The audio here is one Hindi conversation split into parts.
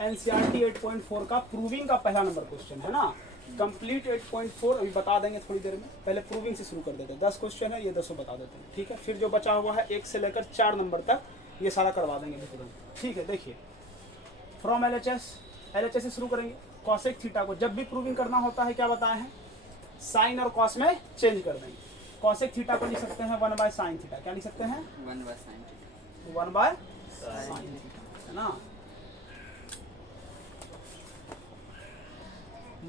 एनसीईआरटी 8.4 का प्रूविंग का पहला नंबर क्वेश्चन है ना। कंप्लीट 8.4 अभी बता देंगे थोड़ी देर में, पहले प्रूविंग से शुरू कर देते हैं। 10 क्वेश्चन है, ये 10 बता देते हैं, ठीक है। फिर जो बचा हुआ है 1 से लेकर 4 नंबर तक ये सारा करवा देंगे तुरंत, ठीक है। देखिए फ्रॉम एलएचएस से शुरू करेंगे। कॉसेक थीटा को जब भी प्रूविंग करना होता है क्या बताए हैं, साइन और कॉस में चेंज कर देंगे। कॉसेक थीटा को लिख सकते हैं 1/sin थीटा। क्या लिख सकते हैं? 1/sin theta. 1/sin थीटा है ना,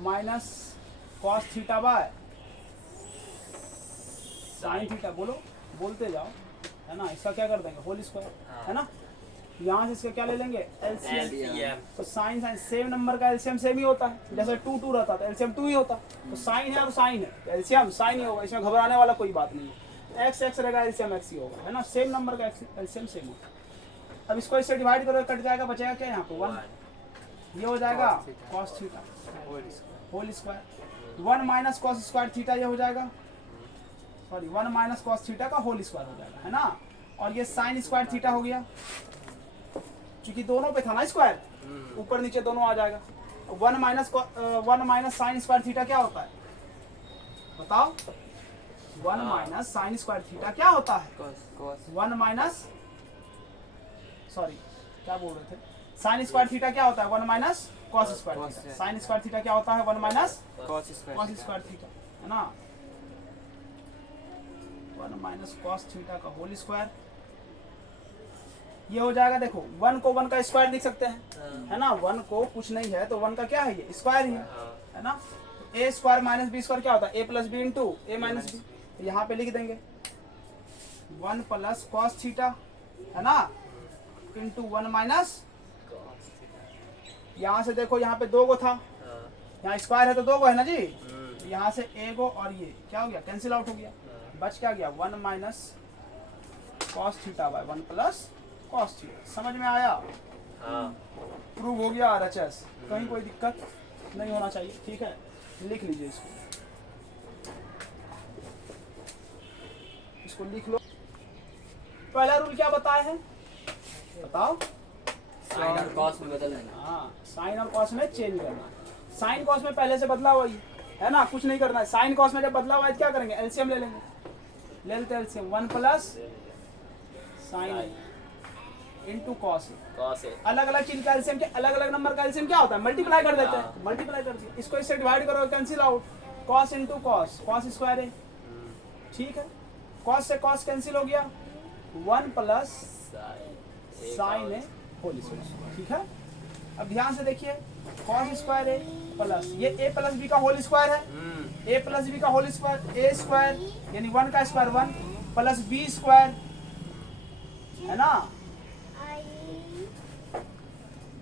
minus cos theta by sine theta. बोलो, बोलते जाओ, है ना। इसका क्या कर देंगे, होल स्क्वायर, है ना। यहाँ से इसका क्या ले लेंगे, एलसीएम। तो साइन साइन सेम नंबर का एलसीएम सेम ही होता है। जैसे 2 2 रहता है एलसीएम 2 ही होता। तो साइन है और साइन है, एलसीएम साइन ही होगा, इसमें घबराने वाला कोई बात नहीं है। एक्स एक्स रहेगा, एलसीएम एक्स ही होगा, है ना। सेम नंबर का एलसीएम सेम होगा। अब इसको इससे डिवाइड करोगे, कट जाएगा, बचेगा क्या यहाँ पे 1। ये हो जाएगा cos theta whole square. 1 minus cos square theta ये हो जाएगा, सॉरी 1 माइनस कॉस थीटा का होल स्क्वायर हो जाएगा, है ना। और ये साइन स्क्वायर थीटा हो गया, क्योंकि दोनों पे था ना स्क्वायर, ऊपर नीचे दोनों आ जाएगा। 1 माइनस साइन स्क्वायर थीटा क्या होता है बताओ? 1 माइनस साइन स्क्वायर थीटा क्या होता है? 1 माइनस, सॉरी क्या बोल रहे थे, साइन स्क्वायर थीटा क्या होता है? 1 minus cos square theta. Sign square theta क्या होता है? 1 माइनस कॉस स्क्वायर थीटा, है ना। 1 माइनस कॉस थीटा का होल स्क्वायर ये हो जाएगा। देखो 1 को 1 का स्क्वायर लिख सकते हैं, है ना। 1 को कुछ नहीं है तो 1 का क्या है, ये स्क्वायर ही है ना। ए स्क्वायर माइनस बी स्क्वायर क्या होता है? A plus B into A minus B. तो यहाँ पे लिख देंगे 1 प्लस कॉस थीटा, है ना, इंटू 1 माइनस। यहाँ से देखो यहाँ पे 2 गो था, यहाँ स्क्वायर है तो 2 गो है ना जी। तो यहाँ से ए गो और ये क्या हो गया, कैंसिल आउट हो गया। बच क्या गया, 1 minus cos theta bye 1 plus cos theta. समझ में आया? प्रूव हो गया आरएचएस, कहीं कोई दिक्कत नहीं होना चाहिए, ठीक है। लिख लीजिए इसको लिख लो। पहला रूल क्या बताया है बताओ? साइन और कॉस में बदल देना। हाँ, साइन और कॉस में चेंज करना। साइन कॉस में पहले से बदला हुआ ही है ना, कुछ नहीं करना है। साइन कॉस में जब बदला हुआ है क्या करेंगे, एलसीएम ले लेंगे। ले लेते हैं LCM, 1 plus sine into cos. अलग अलग चीज का एलसीएम, अलग अलग नंबर का एलसीएम क्या होता है, मल्टीप्लाई कर देते हैं। मल्टीप्लाई कर दिया, इसको इससे डिवाइड करो, cancel out. Cos into cos, cos square है, ठीक है। कॉस से कॉस कैंसिल हो गया, 1 प्लस साइन है होल स्क्वायर, ठीक है। अब ध्यान से देखिए, कॉस स्क्वायर है प्लस ये ए प्लस बी का होल स्क्वायर है। ए प्लस बी का होल स्क्वायर, ए स्क्वायर यानी 1 का स्क्वायर 1 प्लस बी स्क्वायर, है ना,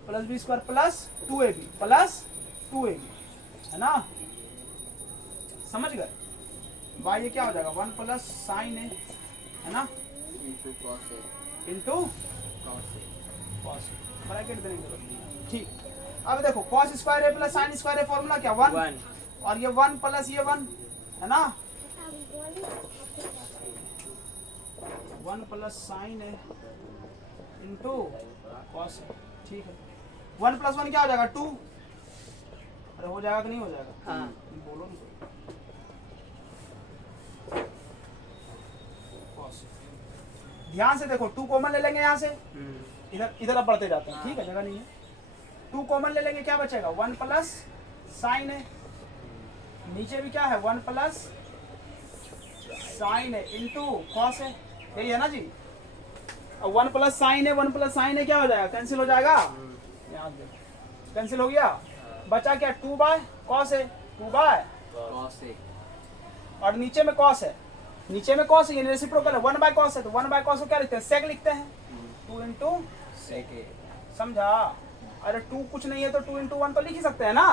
plus B square plus 2ab plus 2ab, है ना। समझ गए? बाय ये क्या हो जाएगा, 1 प्लस साइन है ना, इंटू कॉस ब्रैकेट देने की जरूरत नहीं है, ठीक। अब देखो कॉस स्क्वायर है प्लस साइन स्क्वायर है, फॉर्मूला क्या 1 और ये 1 प्लस ये 1, है ना। 1 प्लस साइन है इंटू कॉस है, ठीक है। 1 प्लस 1 क्या हो जाएगा 2। अरे हो जाएगा कि नहीं हो जाएगा? हाँ। बोलो ना। ध्यान से देखो 2 कॉमन ले लेंगे यहाँ से, इधर अब बढ़ते जाते हैं, ठीक है, जगह नहीं है। 2 कॉमन ले लेंगे, क्या बचेगा 1 प्लस साइन है, नीचे भी क्या है 1 प्लस साइन है इंटू कॉस है, यही है ना जी। अब 1 प्लस साइन है, 1 प्लस साइन है क्या हो जाएगा, कैंसिल हो जाएगा। यहाँ देखो कैंसिल हो गया, बचा क्या 2 बाय कॉस है, 2 बाय कॉस है, और नीचे में कॉस है, नीचे में कॉस है, ये रेसिप्रोकल है, 1 बाय कॉस है, तो 1 बाय कॉस को क्या लिखते हैं, सेक लिखते हैं, 2 इंटू सेक है। समझा? अरे 2 कुछ नहीं है तो 2 इंटू 1 तो लिख ही सकते हैं ना।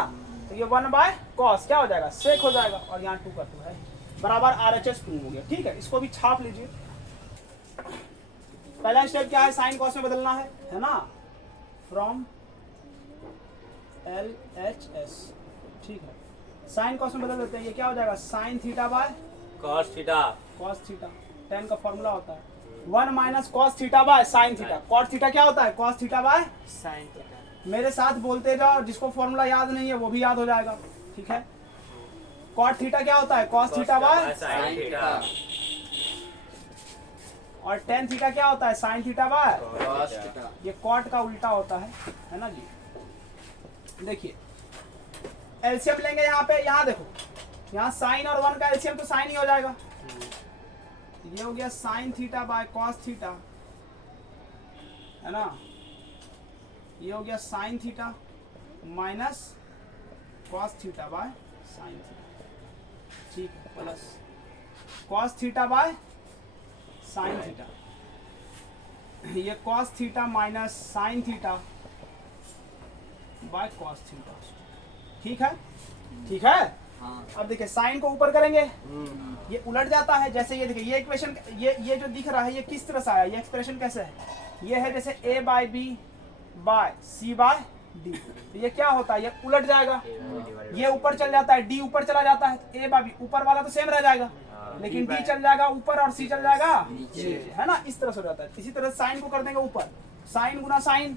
तो ये 1 बाय कॉस क्या हो जाएगा, सेक हो जाएगा, और यहाँ 2 का 2 है, बराबर आरएचएस प्रूव हो गया, ठीक है। इसको भी छाप लीजिए। पहला स्टेप क्या है, साइन कॉस में बदलना है ना, फ्रॉम LHS, ठीक है। साइन कॉस में बदल देते हैं, ये क्या हो जाएगा, sine theta by cos theta, cos theta, tan का फॉर्मूला होता है, 1 minus cos theta by sine theta. Cot theta क्या होता है? Cos theta by sine theta. मेरे साथ बोलते जाओ, जिसको फॉर्मूला याद नहीं है वो भी याद हो जाएगा। ठीक है, कॉट थीटा क्या होता है? Cos theta by, sine theta और टेन थीटा क्या होता है? Sign theta by. Cos theta. ये कॉट का उल्टा होता है ना जी। देखिए एलसीएम लेंगे यहाँ पे, यहाँ देखो, यहाँ साइन और 1 का एलसीएम तो साइन ही हो जाएगा। ये हो गया sine theta by cos theta, है ना। ये हो गया sine theta minus cos theta by sine theta, ठीक है, plus cos theta by sine theta. ये cos theta minus sine theta by cos theta, ठीक है, ठीक है। हाँ। अब देखिए साइन को ऊपर करेंगे, ये उलट जाता है। जैसे ये देखिए, ये इक्वेशन, ये जो दिख रहा है ये किस तरह से आया? ये एक्सप्रेशन कैसे है? ये है जैसे a by b by c by d. तो ये क्या होता है? ये उलट जाएगा, ये ऊपर चल जाता है, डी ऊपर चला जाता है, a बाय बी ऊपर वाला तो सेम रह जाएगा, लेकिन d चल जाएगा ऊपर और c चल जाएगा नीचे, है ना। इस तरह से हो जाता है। इसी तरह साइन को कर देंगे ऊपर, साइन गुना साइन,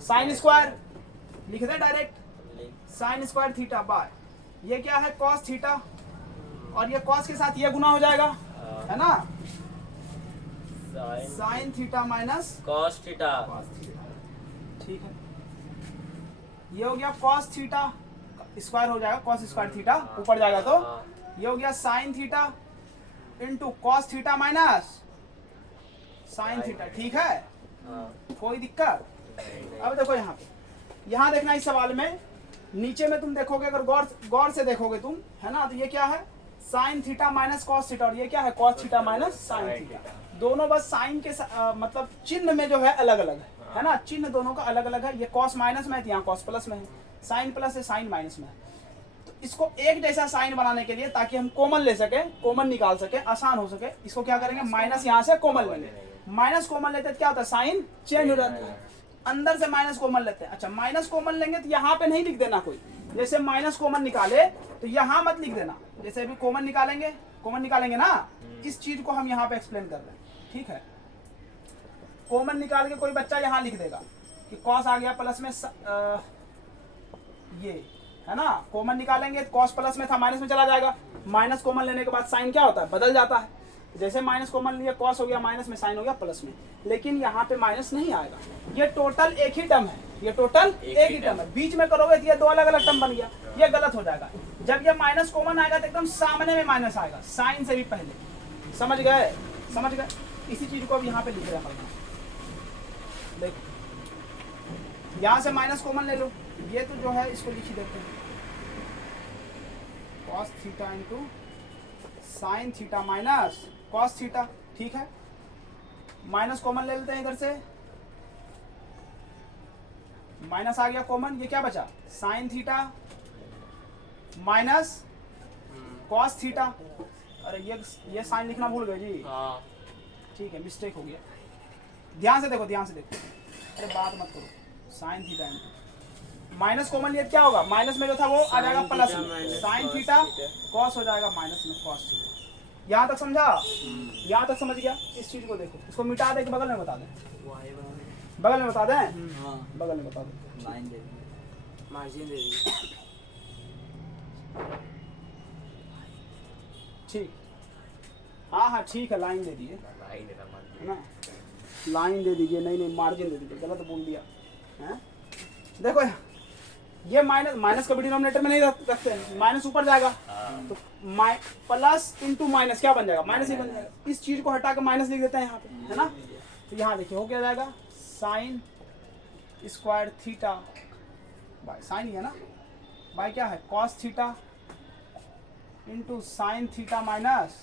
साइन स्क्वायर लिख दे direct, sine square theta by, ये क्या है? कॉस थीटा, और ये कॉस के साथ ये गुना हो जाएगा, है ना। Sign theta minus cos theta. ठीक है, ये हो गया कॉस थीटा स्क्वायर हो जाएगा, कॉस स्क्वायर थीटा ऊपर जाएगा तो ये हो गया sine theta into cos theta minus sine theta, ठीक है। कोई दिक्कत? अब देखो यहाँ पे, यहाँ देखना इस सवाल में, नीचे में तुम देखोगे, अगर गौर से देखोगे तुम, है ना, तो ये क्या है? Sign theta minus cos theta, और ये क्या है? Cos theta minus sine theta. दोनों बस साइन के मतलब चिन्ह में जो है अलग अलग है ना, चिन्ह दोनों का अलग अलग है। ये कॉस माइनस में है, यहाँ कॉस प्लस में है, साइन प्लस है, साइन माइनस में है। तो इसको एक जैसा साइन बनाने के लिए, ताकि हम कॉमन ले सके, कॉमन निकाल सके, आसान हो सके, इसको क्या करेंगे? माइनस यहाँ से कॉमन लेंगे। माइनस कॉमन लेते क्या होता है? साइन चेंज हो जाता है, अंदर से माइनस कॉमन लेते हैं। अच्छा, माइनस कॉमन लेंगे तो यहाँ पे नहीं लिख देना कोई, जैसे माइनस कॉमन निकाले तो यहाँ मत लिख देना। जैसे अभी कॉमन निकालेंगे ना, इस चीज को हम यहाँ पे एक्सप्लेन कर रहे हैं, ठीक है। कॉमन निकाल के कोई बच्चा यहाँ लिख देगा कि कॉस आ गया प्लस में ये, है ना। कॉमन निकालेंगे तो कॉस प्लस में था, माइनस में चला जाएगा। माइनस कॉमन लेने के बाद साइन क्या होता है? बदल जाता है। जैसे माइनस कॉमन लिया, कॉस हो गया माइनस में, साइन हो गया प्लस में, लेकिन यहाँ पे माइनस नहीं आएगा। ये टोटल एक ही टर्म है, ये टोटल एक ही टर्म है। बीच में करोगे तो ये दो अलग अलग टर्म बन गया, ये गलत हो जाएगा। जब ये माइनस कॉमन आएगा तो एकदम सामने में माइनस आएगा, साइन से भी पहले। समझ गए? समझ गए? इसी चीज को अब यहाँ पे लिख रहे हैं। देखो यहाँ से माइनस कॉमन ले लो, ये तो जो है इसको लिख ही देते हैं, cos theta into sine theta minus cos theta, ठीक है। माइनस कॉमन ले लेते हैं इधर से, माइनस आ गया कॉमन, ये क्या बचा? Sign theta minus cos theta. अरे ये साइन लिखना भूल गए जी, ठीक है, मिस्टेक हो गया। ध्यान से देखो, ध्यान से देखो, अरे बात मत करो। Sign theta into minus common लिया, क्या होगा? माइनस में जो था वो आ जाएगा प्लस में, साइन थीटा कॉस हो जाएगा माइनस में कॉस थीटा। यहाँ तक समझा? यहाँ तक समझ गया? इस चीज को देखो, इसको मिटा दे के बगल में बता दें, बगल में बता दें, बगल में बता दें, लाइन दे दीजिए, मार्जिन दे दीजिए। ठीक, हाँ हाँ ठीक है, लाइन दे दिए, है ना, लाइन दे दीजिए, नहीं मार्जिन दे दीजिए, गलत बोल दिया है। देखो ये माइनस का भी डिनोमिनेटर में नहीं रखते हैं, माइनस ऊपर जाएगा तो प्लस इंटू माइनस क्या बन जाएगा? माइनस ही बन जाएगा। इस चीज को हटा के माइनस लिख देते हैं यहाँ पे, है ना। तो यहाँ देखिए हो क्या जाएगा? Sine square theta by sine ही है ना, बाय क्या है? Cos theta into sine theta minus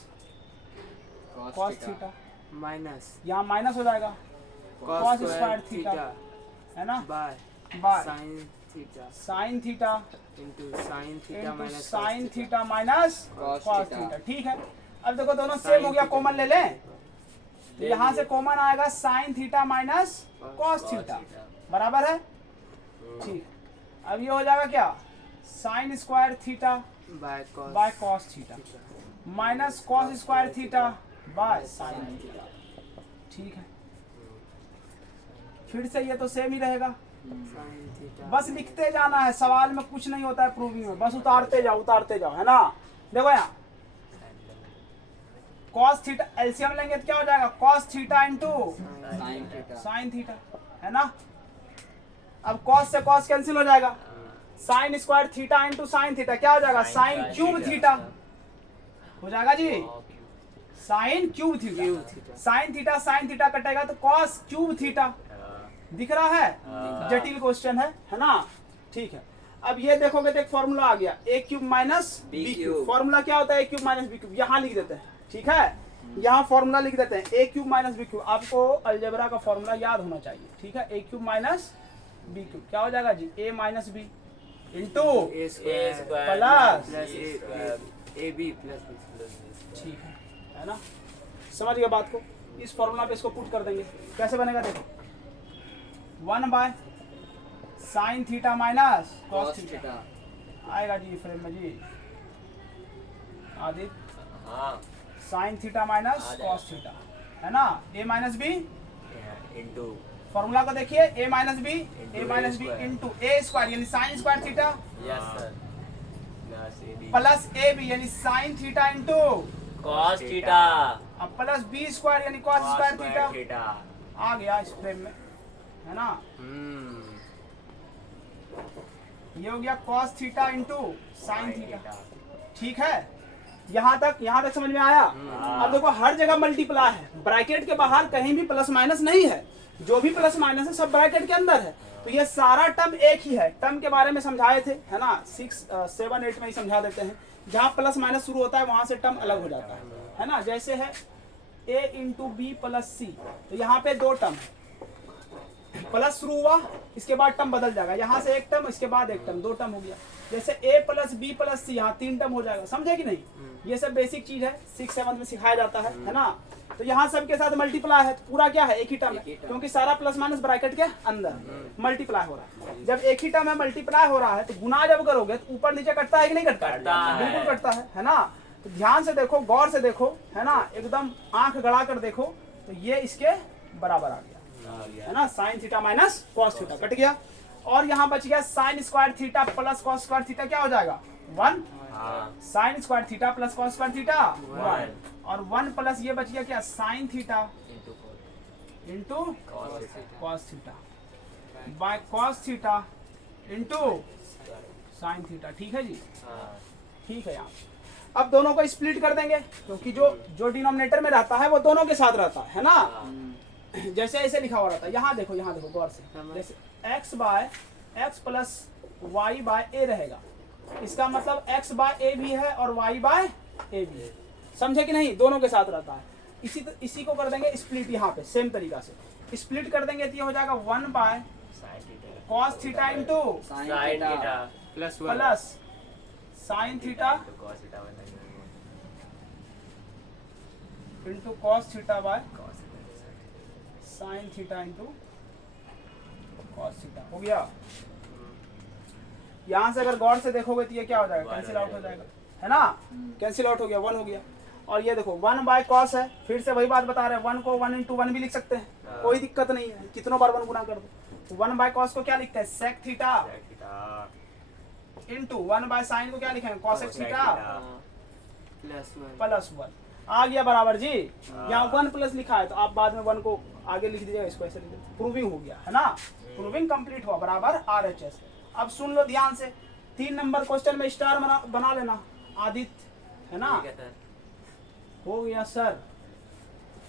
cos theta, minus यहाँ माइनस हो जाएगा कॉस स्क्वायर थीटा, है ना, by by sine theta into into sine theta minus cos cos theta. Theta, ठीक है। अब देखो दोनों सेम हो गया, कॉमन ले लें तो यहाँ से कॉमन आएगा sign theta minus cos theta, बराबर है, ठीक। अब ये हो जाएगा क्या? Sign square theta by cos theta minus cos square theta by sine theta, ठीक है, फिर से ये तो सेम ही रहेगा, Sin theta. बस लिखते जाना है, सवाल में कुछ नहीं होता है प्रूविंग में, बस उतारते जाओ, है ना। देखो यहाँ cos थीटा एलसीएम लेंगे तो क्या हो जाएगा, cos theta into Sin theta. Sine theta, है ना। अब cos से cos कैंसिल हो जाएगा, sine square theta into sine theta क्या हो जाएगा, साइन क्यूब थीटा हो जाएगा जी, sine cube Cube theta. theta. Sine theta कटेगा तो cos क्यूब थीटा, दिख रहा है, जटिल क्वेश्चन है ना। ठीक है, अब ये देखोगे तो एक फॉर्मूला आ गया, A cube minus B cube. Formula क्या होता है, A cube minus B cube, यहाँ लिख देते हैं, ठीक है, यहाँ फॉर्मूला लिख देते हैं, A cube minus B cube. आपको अलजेब्रा का फॉर्मूला याद होना चाहिए, ठीक है। A cube minus B cube क्या हो जाएगा जी, A minus B into A square plus, plus AB plus B. ठीक है ना, समझ गए बात को। इस फॉर्मूला पे इसको पुट कर देंगे, कैसे बनेगा देखो, 1 by sine theta minus Cos cos theta theta. आएगा जी फ्रेम में जी, आदि हाँ साइन थीटा माइनस आ जाएगा। कॉस थीटा, है ना। A minus B, into formula को देखिए, A minus B, A Into minus A B square. Into A square यानी sine square theta yes sir plus A B plus A B यानी sine theta into cos theta अब प्लस बी स्क्वायर यानी कॉस स्क्वायर थीटा थीटा आ गया इस फ्रेम में, है ना। ये हो गया cos theta into sine theta, ठीक है। यहाँ तक समझ में आया। अब देखो हर जगह मल्टीप्लाई है, ब्रैकेट के बाहर कहीं भी प्लस माइनस नहीं है, जो भी प्लस माइनस है सब ब्रैकेट के अंदर है। तो ये सारा टर्म एक ही है, टर्म के बारे में समझाए थे, है ना, 6, 7, 8 में ही समझा देते हैं। जहाँ प्लस माइनस शुरू होता है वहां से टर्म अलग हो जाता है ना। जैसे है a इंटू बी प्लस सी, तो यहाँ पे 2 टर्म है, प्लस शुरू हुआ इसके बाद टर्म बदल जाएगा, यहाँ से एक टर्म इसके बाद एक टर्म, 2 टर्म हो गया। जैसे a प्लस बी प्लस सी, यहाँ 3 टर्म हो जाएगा, समझे कि नहीं। ये सब बेसिक चीज है, 6, 7 में सिखाया जाता है ना। तो यहाँ सबके साथ मल्टीप्लाई है, तो पूरा क्या है, एक ही टर्म है, क्योंकि सारा प्लस माइनस ब्रैकेट के अंदर मल्टीप्लाई हो रहा है। जब एक ही टर्म है मल्टीप्लाई हो रहा है, तो गुना जब करोगे तो ऊपर नीचे कटता है कि नहीं कटता है, बिल्कुल कटता है ना। तो ध्यान से देखो, गौर से देखो, है ना, एकदम आंख गड़ा कर देखो, तो ये इसके बराबर आ गया, है ना। Sign theta minus cos theta cut गया, और यहाँ बच गया sine square theta plus cos square theta, क्या हो जाएगा 1, sign square theta plus cos square theta 1, और 1 प्लस ये बच गया क्या, sign theta into cos theta by cos theta into sine theta, ठीक है जी, ठीक है। यहाँ अब दोनों को स्प्लिट कर देंगे, क्योंकि जो डिनोमिनेटर में रहता है वो दोनों के साथ रहता है ना। जैसे ऐसे लिखा हुआ रहता है, यहाँ देखो गौर से, जैसे x by X plus Y by A रहेगा, इसका मतलब x बाय ए भी है और y बाय ए भी है, समझे कि नहीं, दोनों के साथ रहता है। इसी को कर देंगे स्प्लिट, यहाँ पे सेम तरीका से स्प्लिट कर देंगे, तो ये हो जाएगा 1 by cos theta into Sin theta. Plus sign theta into cos theta by sine theta into cos theta हो गया। यहाँ से अगर गौर से देखोगे तो ये क्या हो जाएगा, कैंसिल आउट हो जाएगा, है ना, कैंसिल आउट हो गया, 1 हो गया। और ये देखो 1 बाय कॉस है, फिर से वही बात बता रहे हैं, 1 को 1 इंटू 1 भी लिख सकते हैं, कोई दिक्कत नहीं है, कितनों बार 1 गुना कर दो। तो 1 बाय कॉस को क्या लिखते हैं, sec theta into 1 by sine को क्या लिखेंगे, कॉसेक थीटा प्लस 1 आ गया बराबर जी। यहाँ 1 प्लस लिखा है, तो आप बाद में 1 को आगे लिख दीजिएगा, इसको ऐसे लिख दीजिए, प्रूविंग हो गया, है ना, प्रूविंग कंप्लीट हुआ बराबर RHS। अब सुन लो ध्यान से, 3 नंबर क्वेश्चन में स्टार बना लेना, आदित्य, है ना, हो गया सर,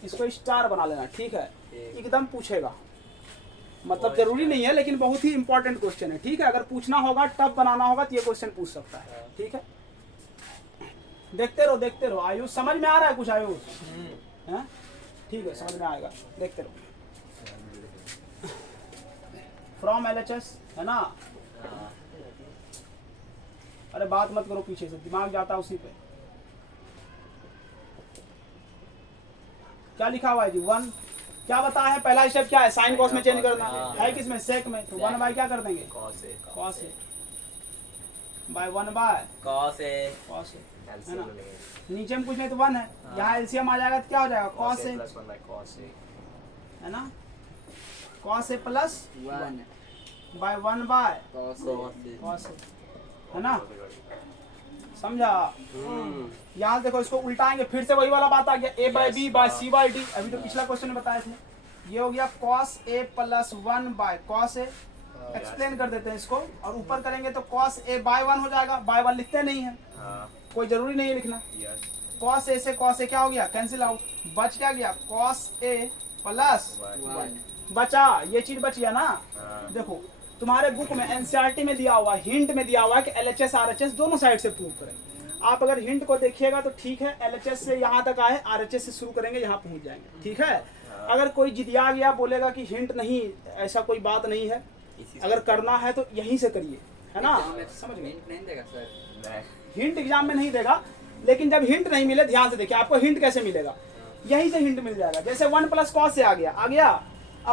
इसको स्टार बना लेना, ठीक है, एकदम पूछेगा, मतलब जरूरी नहीं है, लेकिन बहुत ही इंपॉर्टेंट क्वेश्चन है, ठीक है। अगर पूछना होगा, टफ बनाना होगा, तो ये क्वेश्चन पूछ सकता है, ठीक है। देखते रहो आयुष, समझ में आ रहा है कुछ आयुष, हैं, ठीक है, समझ में आएगा, देखते रहो। फ्रॉम LHS, है ना, अरे बात मत करो पीछे से, दिमाग जाता है उसी पे। क्या लिखा हुआ है जी, 1 क्या बताया है, पहला स्टेप क्या है, साइन कॉस में चेंज करना है किसमें, सेक में, तो 1 बाय क्या कर देंगे, cos A by 1 by cos A cos A, है ना, नीचे में कुछ नहीं तो 1 है, यहाँ एलसीएम आ जाएगा तो क्या हो जाएगा, कॉस ए है ना, cos a plus 1 by 1 by cos cos a, है ना, समझा। यहाँ देखो इसको उल्टाएंगे, फिर से वही वाला बात आ गया, a by b by c by d। अभी तो पिछला क्वेश्चन में बताए थे, ये हो गया cos a plus 1 by cos a। Explain कर देते हैं इसको, और ऊपर करेंगे तो cos a बाय 1 हो जाएगा। बाय 1 लिखते नहीं है, कोई जरूरी नहीं है लिखना। cos a से cos a क्या हो गया, कैंसिल आउट, बच क्या गया cos a प्लस 1 बचा, ये चीज बची है ना। देखो तुम्हारे बुक में एनसीईआरटी में दिया हुआ है, हिंट में दिया हुआ है कि एलएचएस आरएचएस दोनों साइड से प्रूव करें। आप अगर हिंट को देखिएगा तो ठीक है, एलएचएस से यहाँ तक आए, आरएचएस से शुरू करेंगे, यहाँ पहुंच जाएंगे, ठीक है। अगर कोई जिदिया गया बोलेगा कि हिंट नहीं, ऐसा कोई बात नहीं है, अगर करना है तो यहीं से करिए, है ना, समझ गए। हिंट नहीं देगा सर? हिंट एग्जाम में नहीं देगा, लेकिन जब हिंट नहीं मिले ध्यान से देखिए, आपको हिंट कैसे मिलेगा, यहीं से हिंट मिल जाएगा। जैसे 1 प्लस कॉस से आ गया, अब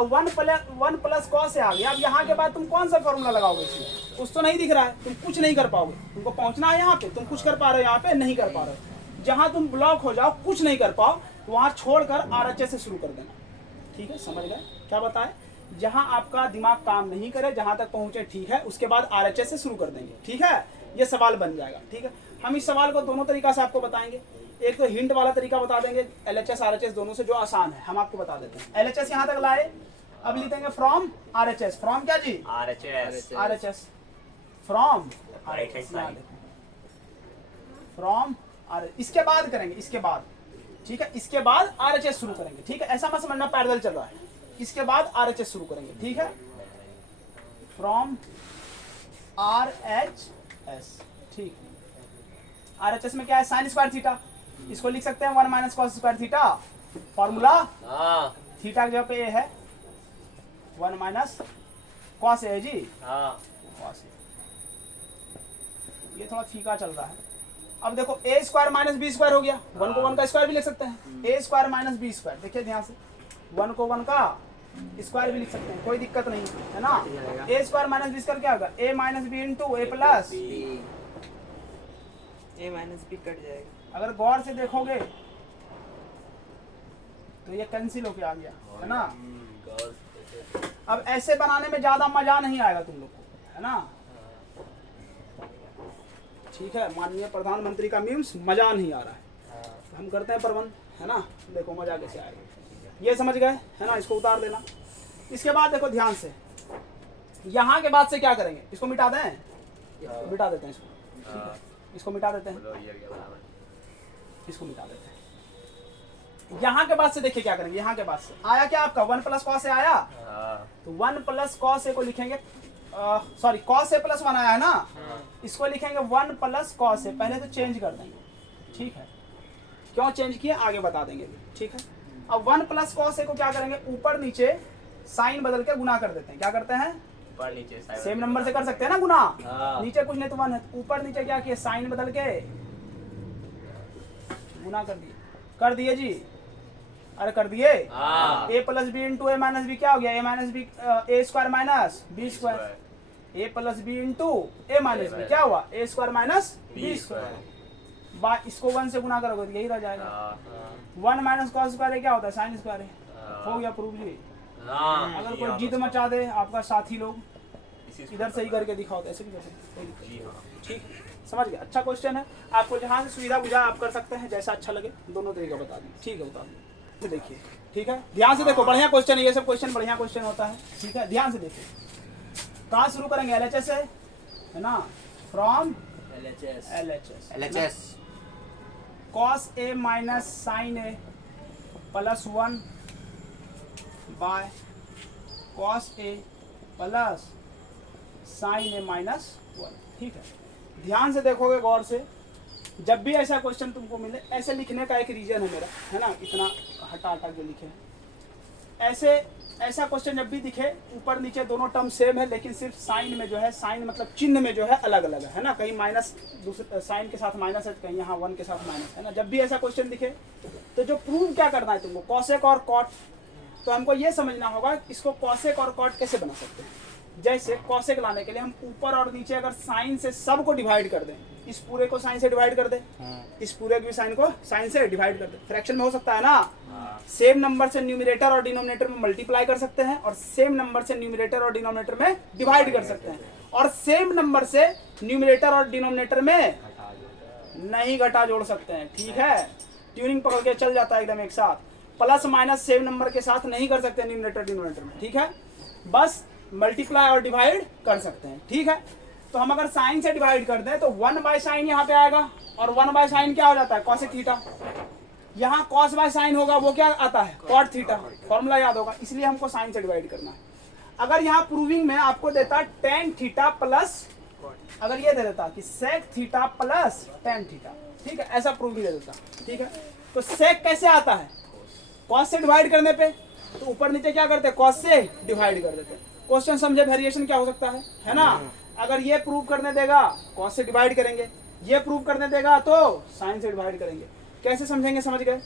1 प्लस कॉस से आ गया। अब यहाँ के बाद तुम कौन सा फॉर्मूला लगाओगे इसमें, कुछ तो नहीं दिख रहा है, तुम कुछ नहीं कर पाओगे। तुमको पहुंचना है यहाँ पे, तुम कुछ कर पा रहे हो, यहाँ पे नहीं कर पा रहे हो। जहाँ तुम ब्लॉक हो जाओ, कुछ नहीं कर पाओ, तो वहाँ छोड़कर आरएचएस से शुरू कर देना, ठीक है, समझ गए क्या बताए। जहाँ आपका दिमाग काम नहीं करे, जहाँ तक पहुंचे ठीक है, उसके बाद आरएचएस से शुरू कर देंगे, ठीक है। ये सवाल बन जाएगा, ठीक है। हम इस सवाल को दोनों तरीका से आपको बताएंगे। एक तो हिंट वाला तरीका बता देंगे, एलएचएस आरएचएस दोनों से, जो आसान है हम आपको बता देते हैं। एलएचएस यहाँ तक लाए, अब लिखेंगे फ्रॉम आरएचएस। फ्रॉम क्या जी, RHS, from RHS, from R, इसके बाद करेंगे, इसके बाद, ठीक है, इसके बाद आरएचएस शुरू करेंगे, ठीक है। ऐसा मत समझना पैरेलल चल रहा है, इसके बाद आरएचएस शुरू करेंगे, ठीक है। फ्रॉम आरएचएस, ठीक। आरएचएस में क्या है, साइन स्क्वायर थीटा, इसको लिख सकते हैं 1 minus cos square theta. Formula theta की जगह पे ए है, 1 माइनस कॉस ए है जी, कॉस ए। ये थोड़ा फीका चल रहा है। अब देखो ए स्क्वायर माइनस बी स्क्वायर हो गया, 1 को 1 का स्क्वायर भी लिख सकते हैं, ए स्क्वायर माइनस बी स्क्वायर। देखिए ध्यान से, 1 को 1 का स्क्वायर भी लिख सकते हैं, कोई दिक्कत नहीं है ना। ए स्क्वायर माइनस बी स्क्वायर क्या होगा, ए minus B into a plus, A minus B cut जाएगा। अगर गौर से देखोगे तो ये कैंसिल होके आ गया, है ना। अब ऐसे बनाने में ज्यादा मजा नहीं आएगा तुम लोग को, है ना, ठीक है। माननीय प्रधानमंत्री का मीम्स मजा नहीं आ रहा है, तो हम करते हैं प्रबंध, है ना। देखो मजा कैसे आएगा, ये समझ गए, है ना। इसको उतार देना। इसके बाद देखो ध्यान से, यहाँ के बाद से क्या करेंगे, इसको मिटा दें, मिटा देते हैं इसको, ठीक है, इसको मिटा देते हैं, इसको मिटा देते हैं। यहाँ के बाद से देखिए क्या करेंगे, यहाँ के बाद से आया क्या आपका 1 प्लस कॉस ए आया, तो 1 प्लस कॉस ए को लिखेंगे, सॉरी कॉस ए प्लस 1 आया है ना, इसको लिखेंगे 1 प्लस कॉस ए। पहले तो चेंज कर देंगे, ठीक है, क्यों चेंज किए आगे बता देंगे, ठीक है। अब 1 प्लस कॉस ए को क्या करेंगे, ऊपर नीचे साइन बदल के गुना कर देते हैं। क्या करते हैं, ऊपर नीचे सेम नंबर से कर सकते हैं ना गुना, नीचे कुछ नहीं तो 1 है, ऊपर नीचे क्या किए, साइन बदल के गुना कर दिए जी, अरे कर दिए। ए plus B into A minus B क्या हो गया, ए minus B, A square minus B square, A plus B into A minus B क्या हुआ, ए स्क्वायर माइनस बी स्क्वायर। इसको 1 से गुना करोगे तो यही रह जाएगा। 1 माइनस कॉस स्क्वायर क्या होता है, साइन स्क्वायर है। हो गया प्रूफ जी। अगर कोई जीत मचा दे आपका साथी लोग, इधर से ही करके दिखाओ, ऐसे भी कर सकते हैं, ठीक है, समझ गए। अच्छा क्वेश्चन है, आपको जहाँ से सुविधा बुझा आप कर सकते हैं, जैसा अच्छा लगे, दोनों तरीका बता दें, ठीक है, बता दें। तो देखिए, ठीक है, ध्यान से देखो, बढ़िया क्वेश्चन है ये सब, क्वेश्चन बढ़िया क्वेश्चन होता है, ठीक है, ध्यान से देखिए। कहाँ शुरू करेंगे, एलएचएस से, है ना, from LHS, cos A minus sine A plus 1 by cos a plus sine A minus 1, ठीक है। ध्यान से देखोगे गौर से, जब भी ऐसा क्वेश्चन तुमको मिले, ऐसे लिखने का एक रीजन है मेरा, है ना, इतना हटा हटा के लिखे ऐसे। ऐसा क्वेश्चन जब भी दिखे, ऊपर नीचे दोनों टर्म सेम है, लेकिन सिर्फ साइन में जो है, साइन मतलब चिन्ह में जो है अलग अलग है ना, कहीं माइनस दूसरे साइन के साथ माइनस है, कहीं यहाँ 1 के साथ माइनस है ना। जब भी ऐसा क्वेश्चन दिखे तो जो प्रूव क्या करना है तुमको, कॉसेक और कॉट। तो हमको ये समझना होगा इसको कॉसेक और कॉट कैसे बना सकते हैं, जैसे कॉसेक लाने के लिए हम ऊपर और नीचे अगर साइन से सब को डिवाइड कर दें, इस पूरे को साइन से डिवाइड कर दे, इस पूरे की साइन को साइन से डिवाइड कर दे, फ्रैक्शन में हो सकता है ना। सेम नंबर से न्यूमरेटर और डिनोमिनेटर में मल्टीप्लाई कर सकते हैं और सेम नंबर से न्यूमरेटर और डिनोमिनेटर में डिवाइड कर सकते हैं, और सेम नंबर से न्यूमरेटर और डिनोमिनेटर में नहीं घटा जोड़ सकते हैं। ठीक है, ट्यूनिंग पकड़ के चल जाता है एकदम एक साथ। प्लस माइनस सेम नंबर के साथ नहीं कर सकते न्यूमरेटर डिनोमिनेटर में। ठीक है, बस मल्टीप्लाई और डिवाइड कर सकते हैं। ठीक है, तो हम अगर साइन से डिवाइड कर दें तो 1 बाय साइन यहाँ पे आएगा, और 1 बाय साइन क्या हो जाता है, कॉसेक थीटा। यहाँ कॉस बाय साइन होगा, वो क्या आता है, कॉट थीटा। फॉर्मूला याद होगा, इसलिए हमको साइन से डिवाइड करना है। अगर यहाँ प्रूविंग में आपको देता टेन थीटा प्लस, अगर ये दे देता कि sec theta plus tan theta, ठीक है, ऐसा प्रूविंग दे देता। ठीक है, तो सेक कैसे आता है, कॉस से डिवाइड करने पे, तो ऊपर नीचे क्या करते हैं, कॉस से डिवाइड कर देते हैं। क्वेश्चन समझे वेरिएशन क्या हो सकता है ना। अगर ये प्रूव करने देगा कॉस से डिवाइड करेंगे, ये प्रूव करने देगा तो साइन से डिवाइड करेंगे। कैसे समझेंगे, समझ गए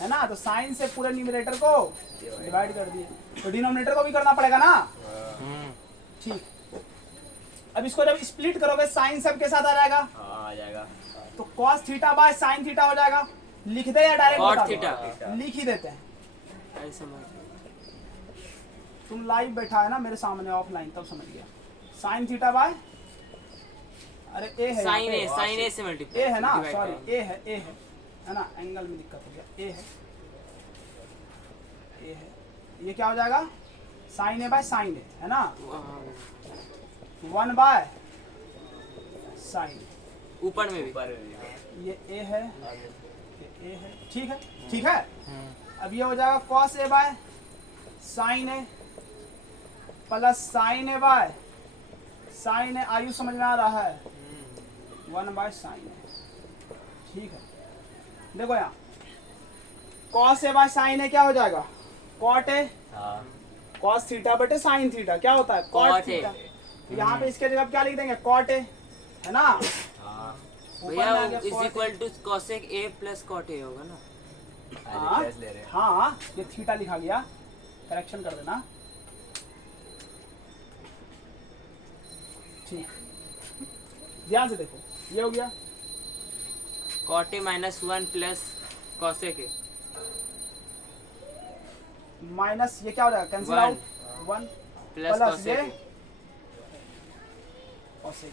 है ना। तो साइन से पूरे न्यूमरेटर को डिवाइड कर दिए, तो डिनोमिनेटर को भी करना पड़ेगा ना। ठीक, अब इसको जब स्प्लिट करोगे साइन सब के साथ आ जाएगा, आ जाएगा। तो cos theta by sine theta हो जाएगा। लिख दे या डायरेक्ट कॉट बता दो? थीटा। लिख ही देते हैं। ऐसे समझ तुम लाइव बैठा है ना मेरे सामने ऑफलाइन, तब समझ गया। साइन थीटा बाय, अरे ए है, साइन ए से मल्टीप्लाई ए है ना, सॉरी ए है ना, एंगल में दिक्कत हो गया। ए है, ये क्या हो जाएगा, साइन ए बाय साइन ए है ना, 1 बाय साइन, ऊपर में भी ये ए है, ये ए है। ठीक है, ठीक है। अब ये हो जाएगा cos A by sine A plus sine A by sine A, आयु समझ में आ रहा है, 1 बाय साइन ए। ठीक है, देखो यहाँ cos A by sine A क्या हो जाएगा, कॉट ए, कॉस थीटा बटे साइन थीटा क्या होता है, कॉट थीटा। तो यहाँ पे इसके जगह क्या लिख देंगे, कॉट ए है ना। भैया is equal to cosec a plus cot a होगा ना। हाँ, ये थीटा लिखा गया, करेक्शन कर देना। ठीक, ध्यान से देखो, ये हो गया cot A minus 1 plus cosec a minus, ये क्या हो जाएगा, कैंसिल आउट, 1 प्लस प्लस ये cosec a cosec,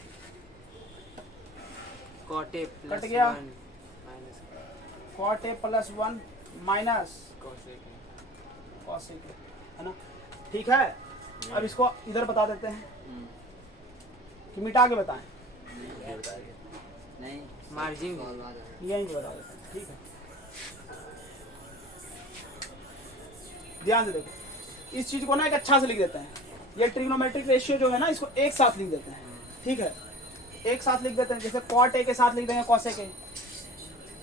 cot a cut plus गया। 1 minus cot a plus 1 minus cosec a cosec a, है ना। ठीक है, अब इसको इधर बता देते हैं कि मिटा के बताएं, नहीं मार्जिन यहीं पे बता देते हैं। ठीक है, ध्यान से देखो, इस चीज को ना एक अच्छा से लिख देते हैं। ये ट्रिग्नोमेट्रिक रेशियो जो है ना, इसको एक साथ लिख देते हैं। ठीक है, एक साथ लिख देते हैं, जैसे कॉट ए के साथ लिख देंगे cosec a,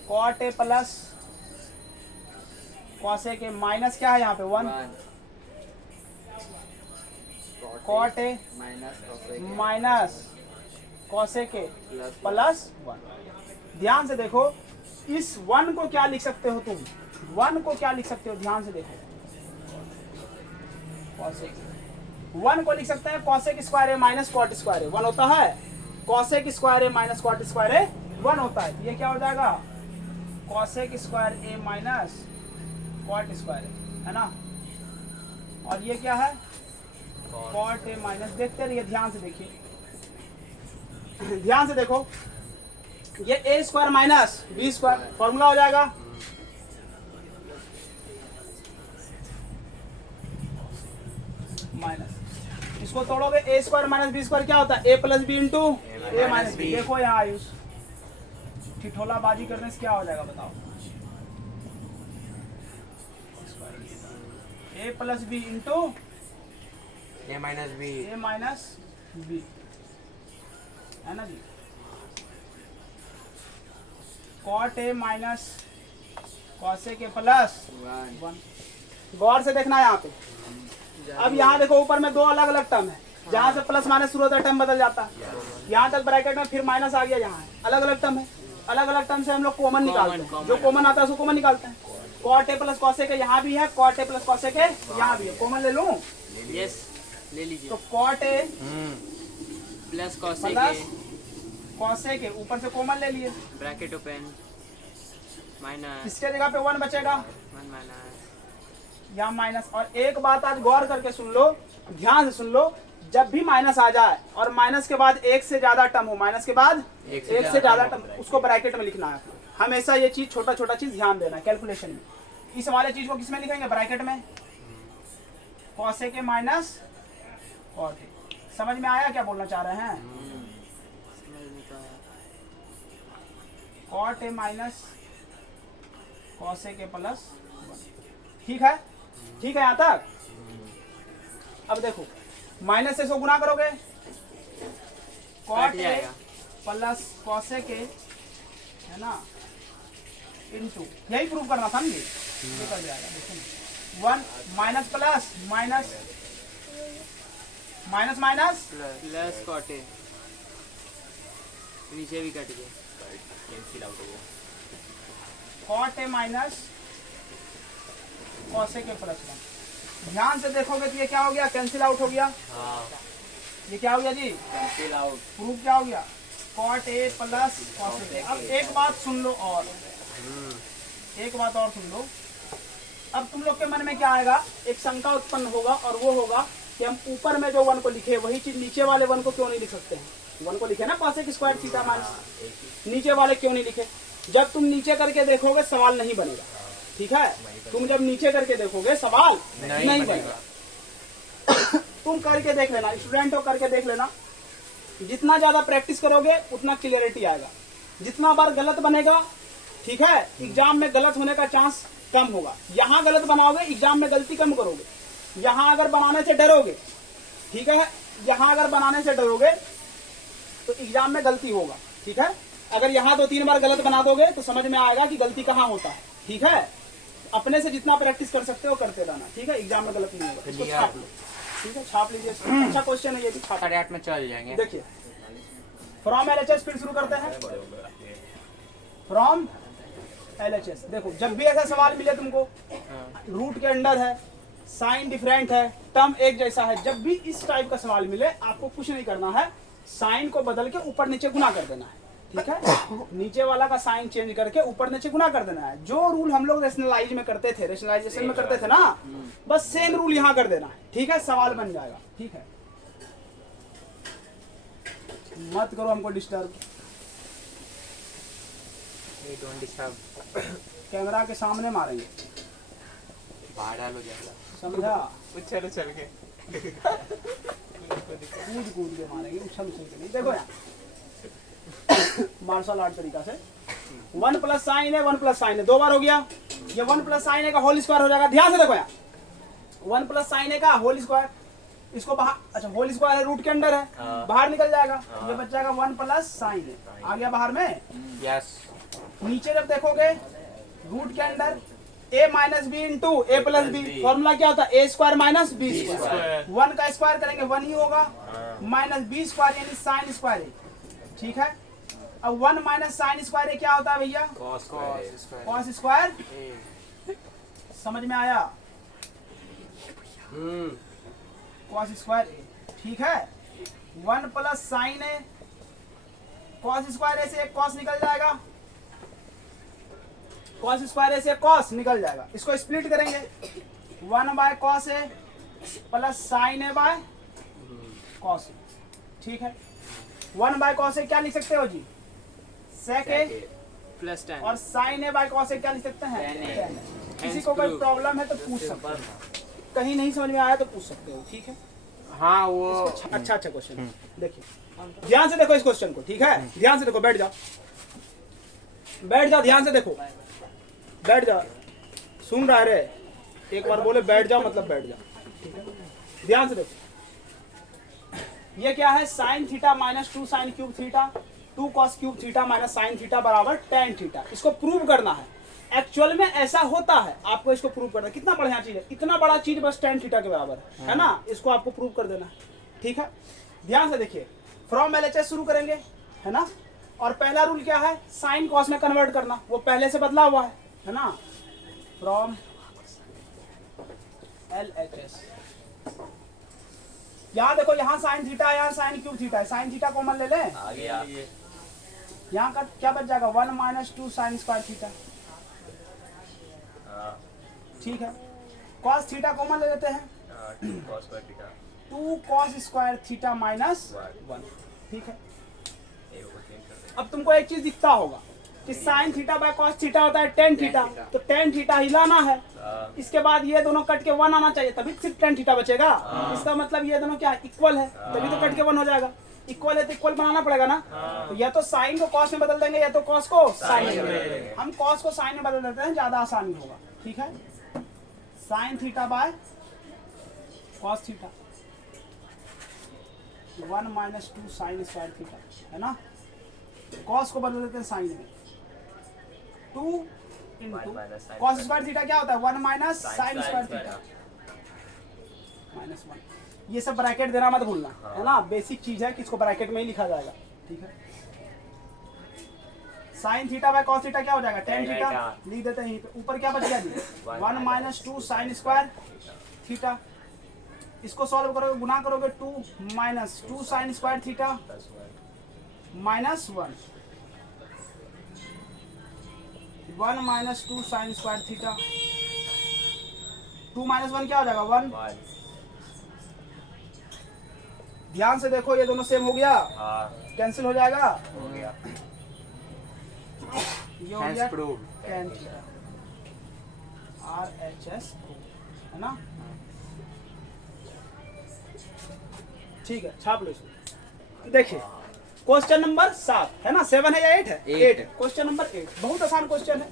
cot a plus cosec a minus क्या है यहाँ पे 1, कॉट ए माइनस कॉसेक ए प्लस 1। ध्यान से देखो, इस 1 को क्या लिख सकते हो तुम, 1 को क्या लिख सकते हो, ध्यान से देखो, कॉसेक 1 को लिख सकते हैं कॉसेक स्क्वायर ए माइनस कॉट स्क्वायर ए 1 होता है, कॉसेक स्क्वायर ए माइनस कॉट स्क्वायर ए 1 होता है। ये क्या हो जाएगा, कॉसेक स्क्वायर ए माइनस कॉट स्क्वायर ए, है ना। और ये क्या है, कॉट ए माइनस, देखते रहिए, ध्यान से देखिए, ध्यान से देखो, ये A square minus B square, formula हो जाएगा माइनस, इसको तोड़ोगे A square minus B square क्या होता है, A plus B into A minus B. देखो यहाँ आयुष, ठिठोलाबाजी करने से क्या हो जाएगा बताओ, A plus B into A minus B, है ना जी। कॉट ए माइनस कॉसेक ए प्लस 1। गौर से देखना यहाँ पे, अब यहाँ देखो ऊपर में 2 अलग अलग टर्म है, जहाँ से प्लस माइनस शुरू होता है टर्म बदल जाता है, यहाँ तक ब्रैकेट में फिर माइनस आ गया, यहाँ है अलग अलग टर्म है, अलग अलग टर्म से हम लोग कॉमन निकालते हैं, जो कॉमन आता है उसको कॉमन निकालते हैं। Cot a plus cosec a यहाँ भी है, cot a plus cosec a यहाँ भी है, कॉमन ले लूं, यस ले लीजिए तो cot a plus cosec plus a cosec a, ऊपर से कॉमन ले लिए, ब्रैकेट ओपन माइनस इसके जगह पे 1 बचेगा, 1 माइनस यहाँ माइनस। और एक बात आज गौर करके सुन लो, ध्यान से सुन लो, जब भी माइनस आ जाए और माइनस के बाद एक से ज्यादा टर्म हो, माइनस के बाद एक से ज्यादा टर्म, उसको ब्रैकेट में लिखना है। हमेशा ये चीज छोटा छोटा चीज ध्यान देना है कैलकुलेशन में। इस वाले चीज को किसमें लिखेंगे? ब्रैकेट में, cosec a minus cot a. समझ में आया क्या बोलना चाह रहे हैं? समझ नहीं तो आया। कॉट ए माइनस कॉसेक ए प्लस 1। ठीक है, ठीक है यहाँ तक। अब देखो माइनस से इसको गुना करोगे, कॉट कट ए जाएगा। प्लस कॉसेक ए, है ना, इनटू, यही प्रूव करना था, समझे? ये कर जाएगा, देखो ना, 1 minus plus minus minus minus plus cot a, नीचे भी कट गया। कैंसिल आउट हो गया। कॉट ए माइनस कॉसेक ए प्लस 1। ध्यान से देखोगे तो ये क्या हो गया? कैंसिल आउट हो गया। हाँ ये क्या हो गया जी? Cancel out. प्रूफ क्या हो गया? Cot a plus cosec a. अब एक बात सुन लो, और एक बात और सुन लो। अब तुम लोग के मन में क्या आएगा? एक शंका उत्पन्न होगा, और वो होगा कि हम ऊपर में जो 1 को लिखे वही चीज नीचे वाले 1 को क्यों नहीं लिख सकते हैं? 1 को लिखे ना कॉसेक स्क्वायर थीटा माइनस, नीचे वाले क्यों नहीं लिखे? जब तुम नीचे करके देखोगे सवाल नहीं बनेगा, ठीक है? तुम जब नीचे करके देखोगे सवाल नहीं बनेगा। तुम करके देख लेना, स्टूडेंट हो, करके देख लेना। जितना ज्यादा प्रैक्टिस करोगे उतना क्लियरिटी आएगा। जितना बार गलत बनेगा, ठीक है, एग्जाम में गलत होने का चांस कम होगा। यहाँ गलत बनाओगे, एग्जाम में गलती कम करोगे। यहाँ अगर बनाने से डरोगे, ठीक है, यहाँ अगर बनाने से डरोगे तो एग्जाम में गलती होगा, ठीक है? अगर यहाँ 2-3 बार गलत बना दोगे तो समझ में आएगा कि गलती कहाँ होता है, ठीक है? अपने से जितना प्रैक्टिस कर सकते हो करते रहना, ठीक है? एग्जाम में गलत नहीं होगा। इसको छाप लो, ठीक है? छाप लीजिए, अच्छा क्वेश्चन है ये भी, छाप। 8:30 में चल जाएंगे। देखिए, फ्रॉम एलएचएस फिर शुरू करते हैं। फ्रॉम एलएचएस, देखो जब भी ऐसा सवाल मिले तुमको, रूट के अंडर है, साइन डिफरेंट है, टर्म एक जैसा है, जब भी इस टाइप का सवाल मिले आपको कुछ नहीं करना है, साइन को बदल के ऊपर नीचे गुना कर देना है, ठीक है? नीचे वाला का साइन चेंज करके ऊपर नीचे गुना कर देना है। जो रूल हम लोग रेशनलाइज में करते थे, रेशनलाइजेशन में करते थे ना, बस सेम रूल यहाँ कर देना है, ठीक है? सवाल बन जाएगा, ठीक है? मत करो हमको डिस्टर्ब। Don't disturb. कैमरा के सामने मारेंगे, बाहर डालो ज्यादा। समझा? चलो चल के कूद कूद के मारेंगे, उछल उछल के नहीं। देखो यहाँ मार्शल आर्ट तरीका से 1 प्लस साइन है, 1 प्लस साइन है, 2 बार हो गया। ये 1 प्लस साइन है का होल स्क्वायर हो जाएगा। ध्यान से देखो यहाँ, 1 प्लस साइन है का होल स्क्वायर, इसको बाहर, अच्छा होल स्क्वायर है, रूट के अंदर है, बाहर निकल जाएगा। ये बच जाएगा 1 प्लस साइन है, आ गया बाहर में। यस। नीचे जब देखोगे रूट के अंदर a minus B into a plus b, formula क्या होता है? A square minus B square. 1 का स्क्वायर करेंगे 1 ही होगा, माइनस बी स्क्वायर यानी साइन स्क्वायर, ठीक है? अब 1 माइनस साइन स्क्वायर क्या होता है भैया? Cos square. समझ में आया? कॉस स्क्वायर, ठीक है? 1 प्लस साइन है, कॉस स्क्वायर से एक कॉस निकल जाएगा, कॉस स्क्वायर से कॉस निकल जाएगा। इसको स्प्लिट करेंगे, 1 बाय कॉस है प्लस साइन है बाय कॉस है, ठीक है? 1 बाय कॉस है क्या लिख सकते हो जी? सेक है प्लस 10 और साइन है बाय कॉस है क्या लिख सकते हैं? tan है। 10 है। किसी को कोई प्रॉब्लम है तो पूछ सकते हो, कहीं नहीं समझ में आया तो पूछ सकते हो, ठीक है? हाँ वो अच्छा क्वेश्चन देखिए, ध्यान से देखो इस क्वेश्चन को, ठीक है? ध्यान से देखो, बैठ जाओ, बैठ जाओ, ध्यान से देखो, बैठ जाओ। सुन रहा है रे? एक बार बोले बैठ जाओ मतलब बैठ जाओ, ठीक है? ध्यान से देखो, ये क्या है? Sign theta minus 2 sign cube theta, 2 cos cube theta minus sine theta बराबर tan थीटा। इसको प्रूव करना है। एक्चुअल में ऐसा होता है, आपको इसको प्रूव करना है। कितना बढ़िया चीज है, इतना बड़ा चीज बस tan थीटा के बराबर है ना? इसको आपको प्रूव कर देना है, ठीक है? ध्यान से देखिए, फ्रॉम एलएचएस शुरू करेंगे, है ना? और पहला रूल क्या है? साइन कॉस में कन्वर्ट करना, वो पहले से बदला हुआ है ना? फ्रॉम एलएचएस यहाँ देखो, यहाँ साइन थीटा है, यहाँ साइन क्यूब थीटा है, साइन थीटा कॉमन ले लें, आ गया यहाँ का क्या बच जाएगा 1 माइनस 2 साइन स्क्वायर थीटा, हाँ ठीक है। कॉस थीटा कॉमन ले लेते हैं, 2 cos square theta 2 cos square theta minus 1, ठीक है। ए को चेंज कर दे अब तुमको एक चीज दिखता होगा कि sign theta by cos theta होता है टेन थीटा, तो टेन थीटा हिलाना है, इसके बाद ये दोनों कट के 1 आना चाहिए, तभी सिर्फ टेन थीटा बचेगा। इसका मतलब ये दोनों क्या इक्वल है, तभी तो कट के 1 हो जाएगा। इक्वल है तो इक्वल बनाना पड़ेगा ना, तो या तो साइन को कॉस में बदल देंगे या तो कॉस को साइन में बदल देंगे। हम कॉस को साइन में बदल देते हैं, ज्यादा आसानी होगा, ठीक है। Sign theta by cos theta 1 minus 2 sign square theta, है ना। कॉस को बदल देते हैं साइन में, 2 इंटू कॉस स्क्वायर थीटा क्या होता है 1 minus sine square theta minus 1। ये सब ब्रैकेट देना मत भूलना, है ना, बेसिक चीज है कि इसको ब्रैकेट में ही लिखा जाएगा, ठीक है। Sign theta by cos theta क्या हो जाएगा टेन थीटा, लिख देते हैं यहीं पे। ऊपर क्या बच गया जी 1 माइनस 2 साइन स्क्वायर थीटा, इसको सॉल्व करोगे गुना करोगे 2 minus 2 sign square theta minus 1 minus 2 sign square theta, 2 minus 1 क्या हो जाएगा 1। ध्यान से देखो ये दोनों सेम हो गया, कैंसिल हो जाएगा, हो गया ये हो Hence गया proved. tan थीटा RHS, है ना, ठीक है, छाप लो इसको। देखिए क्वेश्चन नंबर 7 है ना, 7 है या 8 है, 8 है। क्वेश्चन नंबर 8 बहुत आसान क्वेश्चन है,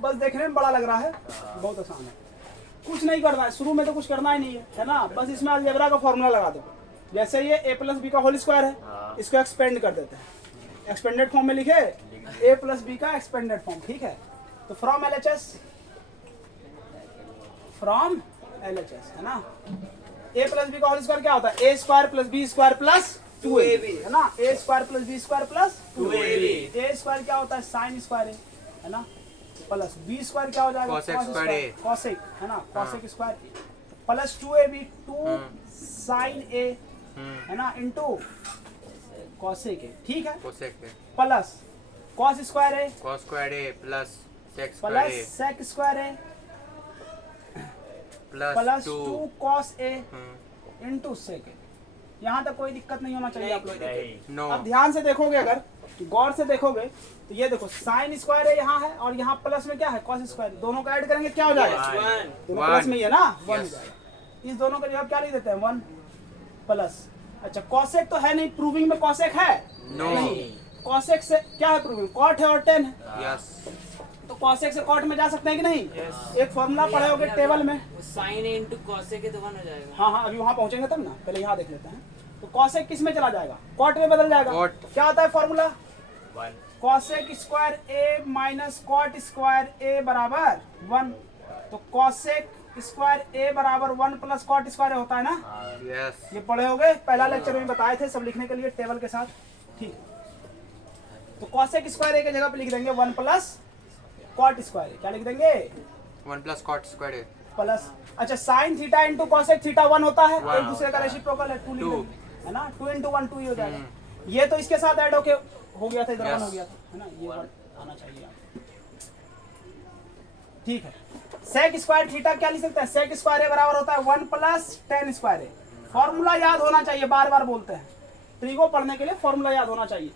बस देखने में बड़ा लग रहा है, बहुत आसान है, कुछ नहीं करना है, शुरू में तो कुछ करना ही नहीं है ना, बस इसमें अलजेब्रा का फॉर्मूला लगा दो। जैसे ये a प्लस बी का होल स्क्वायर है, इसको एक्सपेंड कर देते हैं, एक्सपेंडेड फॉर्म में लिखे a प्लस बी का एक्सपेंडेड फॉर्म, ठीक है। तो फ्रॉम LHS है ना, a प्लस बी का होल स्क्वायर क्या होता है a square plus B square plus 2ab, है ना, a square plus B square plus 2ab। a square क्या होता है साइन स्क्वायर है ना, प्लस बी स्क्वायर क्या हो जाएगा Cosec स्क्वायर कॉसेक, है ना, cosec square plus 2ab 2 sine a, है ना, इंटू कॉसेक a, ठीक है, कोसेक है plus cos square a cos square a plus sec square plus a sec square a plus 2 cos a into sec a। यहाँ तक कोई दिक्कत नहीं होना चाहिए आप लोग। no अब ध्यान से देखोगे, अगर गौर से देखोगे तो ये देखो साइन स्क्वायर है यहाँ है, और यहाँ प्लस में क्या है कॉस स्क्वायर, दोनों का ऐड करेंगे क्या हो जाएगा, दोनों प्लस में ही है ना 1 हो जाएगा। इस दोनों का जवाब क्या लिख देते हैं 1 प्लस, अच्छा कॉसेक तो है नहीं, प्रूविंग में कॉसेक है No. नहीं, कॉसेक से क्या है प्रूविंग, कॉट है और टेन है, yes तो कॉसेक से कॉट में जा सकते हैं कि नहीं। एक फॉर्मूला पढ़े होगे टेबल में, साइन ए इंटू कॉसेक है तो 1 हो जाएगा। हाँ हाँ, अभी वहाँ पहुंचेंगे तब ना, पहले यहाँ देख लेते हैं। तो कॉसेक किस में चला जाएगा, कॉट में बदल जाएगा। Cot. क्या होता है फॉर्मूला 1 कॉसेक स्क्वायर ए माइनस कॉट स्क्वायर ए बराबर 1, तो कॉसेक स्क्वायर ए बराबर 1 प्लस कॉट स्क्वायर होता है ना, yes ये पढ़े होगे, पहला लेक्चर में बताए थे, सब लिखने के लिए टेबल के साथ, ठीक। तो कॉसेक स्क्वायर ए की जगह पे लिख देंगे 1 प्लस कॉट स्क्वायर, क्या लिख देंगे 1 plus cot square a plus, अच्छा sine theta into cosec theta 1 होता है, One एक दूसरे का रेसिप्रोकल है 2 लिख Two. देंगे, है ना, 2 इंटू 1 2 ही हो जाएगा। ये तो इसके साथ ऐड होके हो गया था, इधर 1 Yes. हो गया था, है ना, ये 1 आना चाहिए यहाँ, ठीक है। सेक स्क्वायर थीटा क्या लिख सकते हैं, सेक स्क्वायर ए बराबर होता है 1 प्लस टेन स्क्वायर ए। फॉर्मूला याद होना चाहिए, बार बार बोलते हैं, ट्रिगो पढ़ने के लिए फॉर्मूला याद होना चाहिए।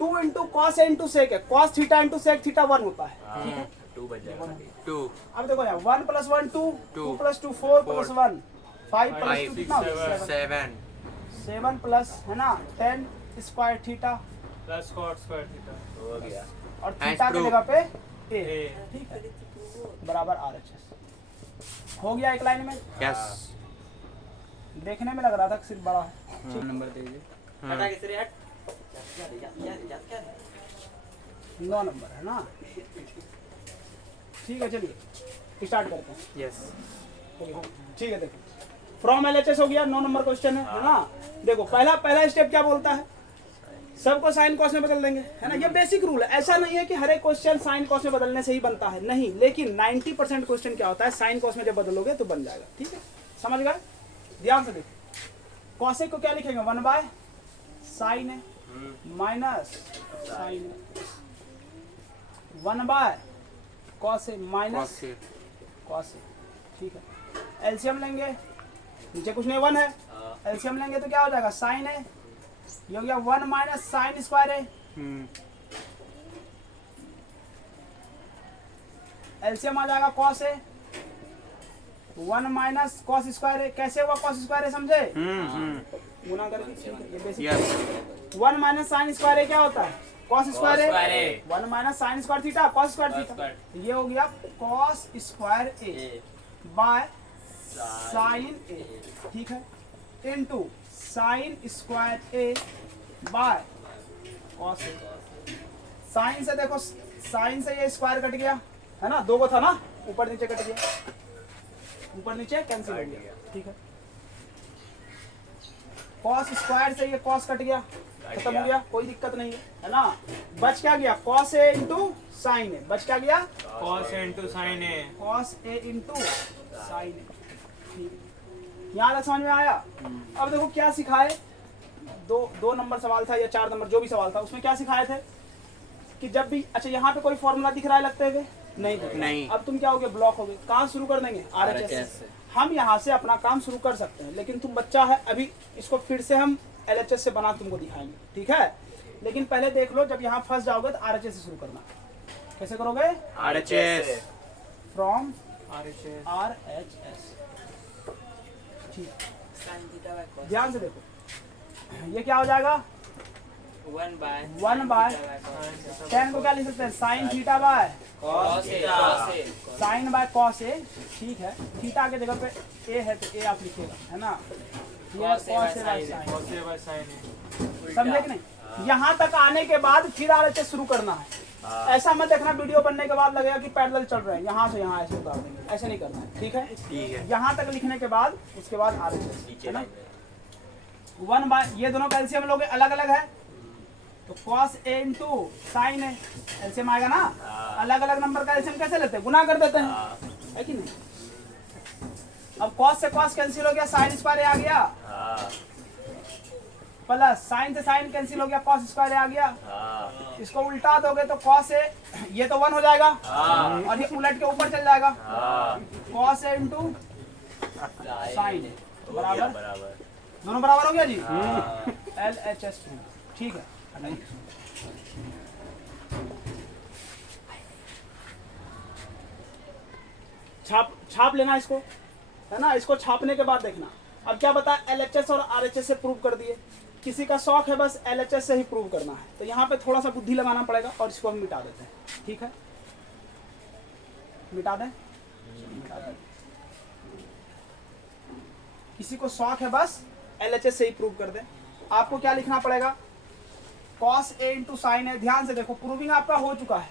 2 into cos A into sec है, cos theta into sec theta 1 होता है, ठीक है। 2 बच जाएगा 2 अब देखो यार 1 plus 1 2, 2 Two. Plus 2 4 plus 1 5 plus 2 5 कितना हो गया 7 7 प्लस, है ना, 10 square theta plus cot square theta हो गया और As थीटा की proved. जगह पे ए, ए ठीक है, बराबर RHS हो गया एक लाइन में। yes देखने में लग रहा था कि सिर्फ बड़ा है, नंबर दे दीजिए हटा के तेरे हट 9 नंबर है ना, ठीक है, चलिए स्टार्ट करते हैं। yes ठीक है, देखो फ्रॉम LHS हो गया, 9 नंबर क्वेश्चन है ना। देखो पहला स्टेप क्या बोलता है, सबको साइन कॉस में बदल देंगे, है ना, ये बेसिक रूल है। ऐसा नहीं है कि हर एक क्वेश्चन साइन कॉस में बदलने से ही बनता है, नहीं, लेकिन 90% क्वेश्चन क्या होता है साइन कॉस में जब बदलोगे तो बन जाएगा, ठीक है, समझ गए। ध्यान से देखो कॉसेक को क्या लिखेंगे 1 by sine A minus sine A 1 by cos A minus cos A, cos A. ठीक है एलसीएम लेंगे नीचे कुछ नहीं 1 है एलसीएम लेंगे तो क्या हो जाएगा साइन ए ये हो गया 1 minus sine square A LCM आ जाएगा cos A 1 minus cos square A कैसे हुआ कॉस स्क्वायर ए समझे गुना करके ठीक है ये basic yes, 1 minus sine square A क्या होता है cos square square A A। 1 minus sine square theta cos square theta square। ये हो गया cos square A by sine A ठीक है into sine square A by cos A sine से देखो साइन से ये स्क्वायर कट गया है ना 2 को था ना ऊपर नीचे कट गया ऊपर नीचे कैंसिल हो गया ठीक है कॉस स्क्वायर से ये कॉस कट गया खत्म हो गया कोई दिक्कत नहीं है ना बच क्या गया cos A into sine A बच क्या गया cos A into sin A. Cos A into sine A ठीक है यहाँ तक समझ में आया अब देखो क्या सिखाए 2 नंबर सवाल था या 4 नंबर जो भी सवाल था उसमें क्या सिखाए थे कि जब भी अच्छा यहाँ पे कोई फॉर्मूला दिख रहा है लगते हुए नहीं दिख रहा। नहीं। अब तुम क्या हो गए ब्लॉक हो गए कहाँ शुरू कर देंगे आरएचएस से हम यहाँ से अपना काम शुरू कर सकते हैं लेकिन तुम बच्चा है अभी इसको फिर से हम एलएचएस से बना तुमको दिखाएंगे ठीक है लेकिन पहले देख लो जब यहाँ फंस जाओगे तो आरएचएस से शुरू करना कैसे करोगे RHS, फ्रॉम RHS. आरएचएस ठीक sin theta by cos ध्यान से देखो ये क्या हो जाएगा 1 by 1 बाय टेन को क्या लिख सकते हैं sine theta by cos A sine by cos A ठीक है थीटा के जगह पे ए है तो ए आप लिखिएगा है ना ये Cos A by cos A by sin A। sin cos A by sin A. समझे कि नहीं यहाँ तक आने के बाद फिर आरएचएस शुरू करना है ऐसा मत देखना वीडियो बनने के बाद लगेगा कि पैरेलल चल रहे हैं यहाँ से यहाँ ऐसे उतार देंगे ऐसे नहीं करना है ठीक है ठीक है यहाँ तक लिखने के बाद उसके बाद आरएचएस है ना 1 बाय ये दोनों का एलसीएम लोगे अलग अलग है तो cos A into sine A LCM आएगा ना अलग अलग नंबर का एलसीएम कैसे लेते हैं गुना कर देते हैं है कि नहीं अब cos से cos कैंसिल हो गया साइन स्क्वायर आ गया प्लस साइन से साइन कैंसिल हो गया cos स्क्वायर आ गया इसको उल्टा दोगे तो cos A ये तो 1 हो जाएगा और ये उलट के ऊपर चल जाएगा cos A into sine A बराबर बराबर दोनों बराबर हो गया जी LHS ठीक है छाप लेना इसको है ना इसको छापने के बाद देखना अब क्या बता LHS और RHS से प्रूव कर दिए किसी का शौक है बस LHS से ही प्रूव करना है तो यहाँ पे थोड़ा सा बुद्धि लगाना पड़ेगा और इसको हम मिटा देते हैं ठीक है मिटा दें किसी को शौक है बस LHS से ही प्रूव कर दें आपको क्या लिखना पड़ेगा cos A इंटू साइन ए ध्यान से देखो प्रूविंग आपका हो चुका है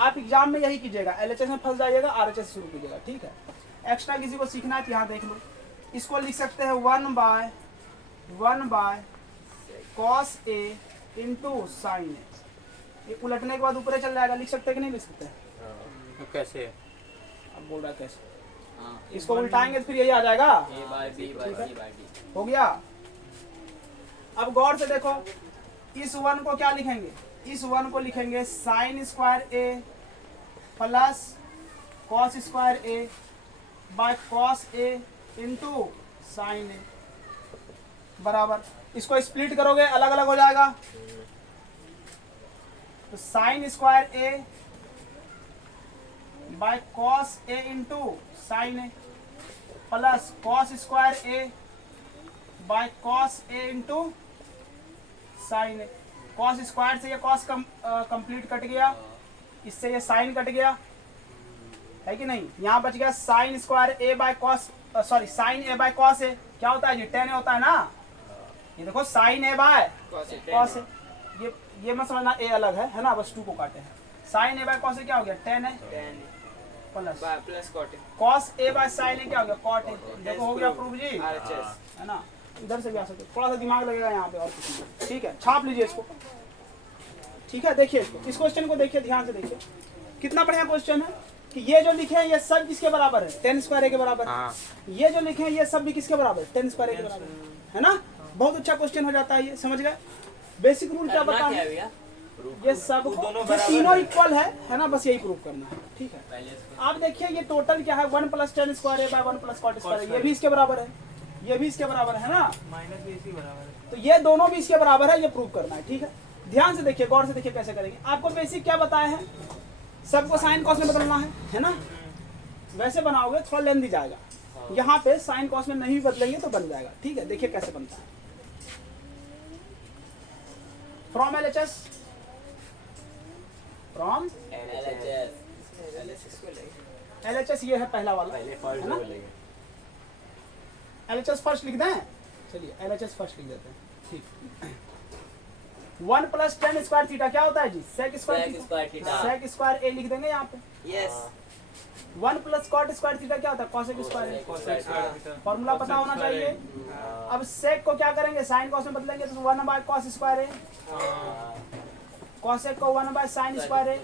आप एग्जाम में यही कीजिएगा LHS में फंस जाइएगा RHS से शुरू कीजिएगा ठीक है एक्स्ट्रा किसी को सीखना है तो यहाँ देख लो इसको लिख सकते हैं 1 by cos A into sine A ये उलटने के बाद ऊपर चल जाएगा लिख सकते हैं कि नहीं लिख सकते हैं कैसे अब बोल रहा है कैसे इसको उल्टाएंगे तो फिर यही आ जाएगा A by B by C by D हो गया अब गौर से देखो इस 1 को क्या लिखेंगे इस 1 को लिखेंगे sine square A plus cos square A by cos A into sine A बराबर इसको स्प्लिट करोगे अलग अलग हो जाएगा तो sine square A by cos A into sine A plus cos square A by cos A into sine A cos square से ये कॉस कंप्लीट कट गया इससे ये साइन कट गया है कि नहीं यहाँ बच गया sine square A by cos sorry sine A by cos A क्या होता है जी टेन होता है ना ये देखो साइन ए बाय कॉस ए ये मत समझना ए अलग है ना बस 2 को काटे हैं sine A by cos A क्या हो गया 10 है plus cos A by sine A क्या हो गया कॉट ए देखो हो गया प्रूफ जी है ना इधर से भी आ सकते थोड़ा सा दिमाग लगेगा यहाँ पे और कुछ नहीं ठीक है छाप लीजिए इसको ठीक है देखिए इसको इस क्वेश्चन को देखिए ध्यान से देखिए कितना बढ़िया क्वेश्चन है कि ये जो लिखे हैं ये सब किसके बराबर है, टेन स्क्वायर ए के बराबर है। हाँ ये जो लिखे हैं ये सब भी किसके बराबर है, टेन स्क्वायर ए के बराबर है ना। बहुत अच्छा क्वेश्चन हो जाता है ये, समझ गए। बेसिक रूल क्या करना बता क्या है है, भैया? ये सब ये तीनों इक्वल है ना, बस यही प्रूव करना है, ठीक है। पहले इसको आप देखिए ये टोटल क्या है, 1 plus ten square A by 1 plus cot square ए, ये भी इसके बराबर है, ये भी इसके बराबर है ना, माइनस भी इसी बराबर है। तो ये दोनों भी इसके बराबर है, ये प्रूव करना है, ठीक है। ध्यान से देखिए, गौर से देखिए कैसे करेंगे। आपको बेसिक क्या बताए हैं, सबको साइन कॉस में बदलना है ना। वैसे बनाओगे थोड़ा लेंदी जाएगा, यहाँ पे साइन कॉस में नहीं बदलेंगे तो बन जाएगा, ठीक है। देखिए कैसे बनता है। फ्रॉम एलएचएस, फ्रॉम एलएचएस ये है पहला वाला, पहले है फर्स्ट ना। बोलेंगे। एलएचएस फर्स्ट लिख दें, चलिए एलएचएस फर्स्ट लिख देते हैं, ठीक। 1 प्लस टेन स्क्वायर थीटा क्या होता है जी, sec square theta. Sec square A लिख देंगे यहाँ पे। Yes 1 plus cot square theta क्या होता है, cosec square. cosec square theta। Formula पता होना चाहिए। अब सेक को क्या करेंगे, साइन कॉस में बदलेंगे तो 1 by cos square A, cosec को 1 बाय साइन स्क्वायर ए।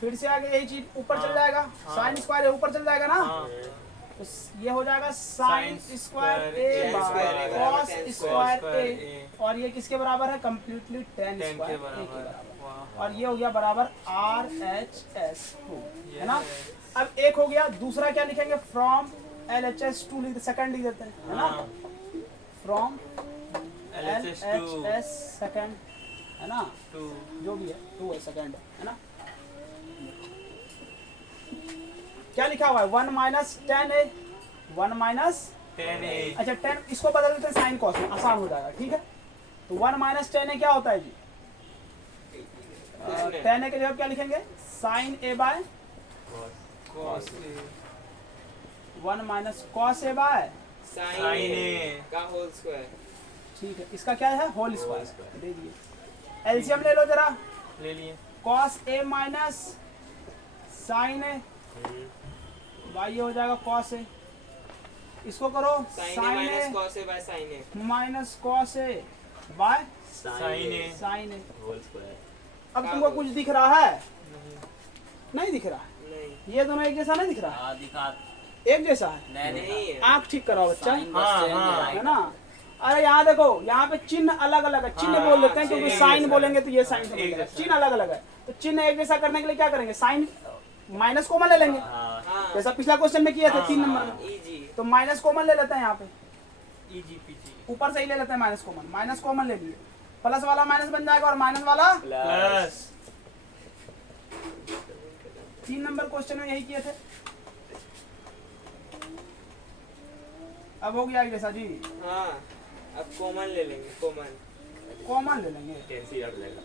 फिर से आगे यही चीज ऊपर चल जाएगा, साइन स्क्वायर ए ऊपर चल जाएगा ना, तो ये हो जाएगा sine square A by cos square A, और ये किसके बराबर है, कंप्लीटली टेन टेन स्क्वायर के ए के बराबर। बराबर, वाह। और ये हो गया बराबर RHS 2, है ना। अब एक हो गया, दूसरा क्या लिखेंगे, फ्रॉम LHS 2 लिख, सेकंड लिख देते हैं, है ना। फ्रॉम LHS सेकंड, है ना, 2 जो भी है 2 है, सेकंड है ना। क्या लिखा हुआ है, 1 माइनस टेन ए, 1 माइनस 10a अच्छा 10, इसको बदल देते हैं साइन कॉस में, आसान हो जाएगा, ठीक है। तो 1 माइनस टेन ए क्या होता है जी, 10 ए के जगह क्या लिखेंगे, sine A by cos a 1 minus cos A by, sin a का होल स्क्वायर। ठीक है। इसका क्या है, होल स्क्वायर दे दिए। एलसीएम ले लो जरा, ले लिए। Cos A minus sine A by, ये हो जाएगा कॉस ए। इसको करो साइन ए cos a बाय sin a। Minus cos A by sin a sine A. Whole square. अब तुमको कुछ दिख रहा है, नहीं दिख रहा है, नहीं ये दोनों एक जैसा नहीं दिख रहा, हां दिखा एक जैसा है। नहीं है। आंख ठीक कराओ बच्चा, हाँ, है ना। अरे यहाँ देखो, यहाँ पे चिन्ह अलग अलग है, चिन्ह बोल देते हैं क्योंकि चिन्ह साइन एक बोलेंगे तो ये साइन एक समझेगा, जैसा। चिन्ह अलग अलग है। तो चिन्ह एक जैसा करने के लिए क्या करेंगे, साइन माइनस कॉमन ले लेंगे, हाँ हां जैसा पिछला क्वेश्चन में किया था 3 नंबर में। इजी। तो माइनस कॉमन ले लेते हैं यहाँ पे, EGPG ऊपर से ही ले लेते हैं माइनस कॉमन, माइनस कॉमन ले लिए, प्लस वाला माइनस बन जाएगा और माइनस वाला। प्लस 3 नंबर क्वेश्चन में यही किए थे। अब हो गया एक जैसा जी, हां अब कॉमन ले लेंगे, कॉमन ले लेंगे। कैंसिल आउट हो जाएगा।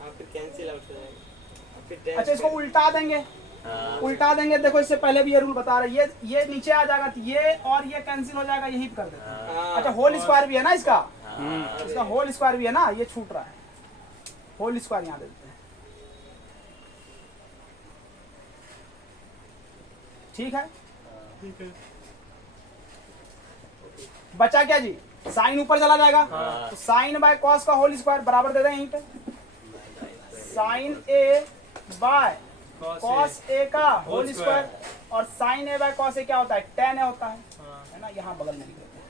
हां फिर कैंसिल आउट हो जाएगा, फिर 10 अच्छा इसको उल्टा देंगे, हाँ उल्टा देंगे। देखो इससे पहले भी ये रूल बता रहे, ये नीचे आ जाएगा तो ये और ये कैंसिल हो जाएगा, यही कर देते हैं। हां अच्छा होल स्क्वायर भी है ना इसका, हाँ इसका होल स्क्वायर भी है ना, ये छूट रहा है, होल स्क्वायर यहाँ दे देते हैं, ठीक है। बचा क्या जी, साइन ऊपर चला जाएगा, तो साइन बाय कॉस का होल स्क्वायर बराबर दे दें यहीं पे, साइन ए बाय कॉस ए का होल स्क्वायर, और sign A by cos A क्या होता है, टेन ए होता है ना, यहाँ बगल में लिख देते हैं।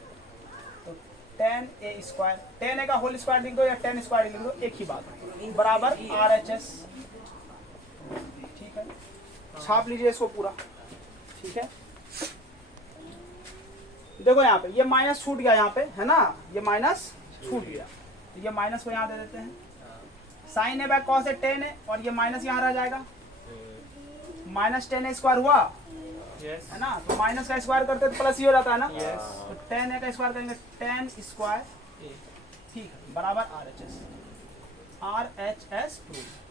तो टेन ए स्क्वायर, टेन ए का होल स्क्वायर लिख दो या 10 स्क्वायर लिख दो, एक ही बात है, बराबर RHS, ठीक है। छाप लीजिए इसको पूरा, ठीक है। देखो यहाँ पे ये माइनस छूट गया, यहाँ पे है ना, ये माइनस छूट गया, तो ये माइनस को यहाँ दे देते हैं, साइन ए बाय कॉस ए 10 है, और ये माइनस यहाँ रह जाएगा, माइनस 10 ए स्क्वायर हुआ, यस है ना। तो माइनस का स्क्वायर करते तो प्लस ही हो जाता है ना, यस तो 10 ए का स्क्वायर करेंगे 10 स्क्वायर, ठीक है, बराबर RHS प्रूफ।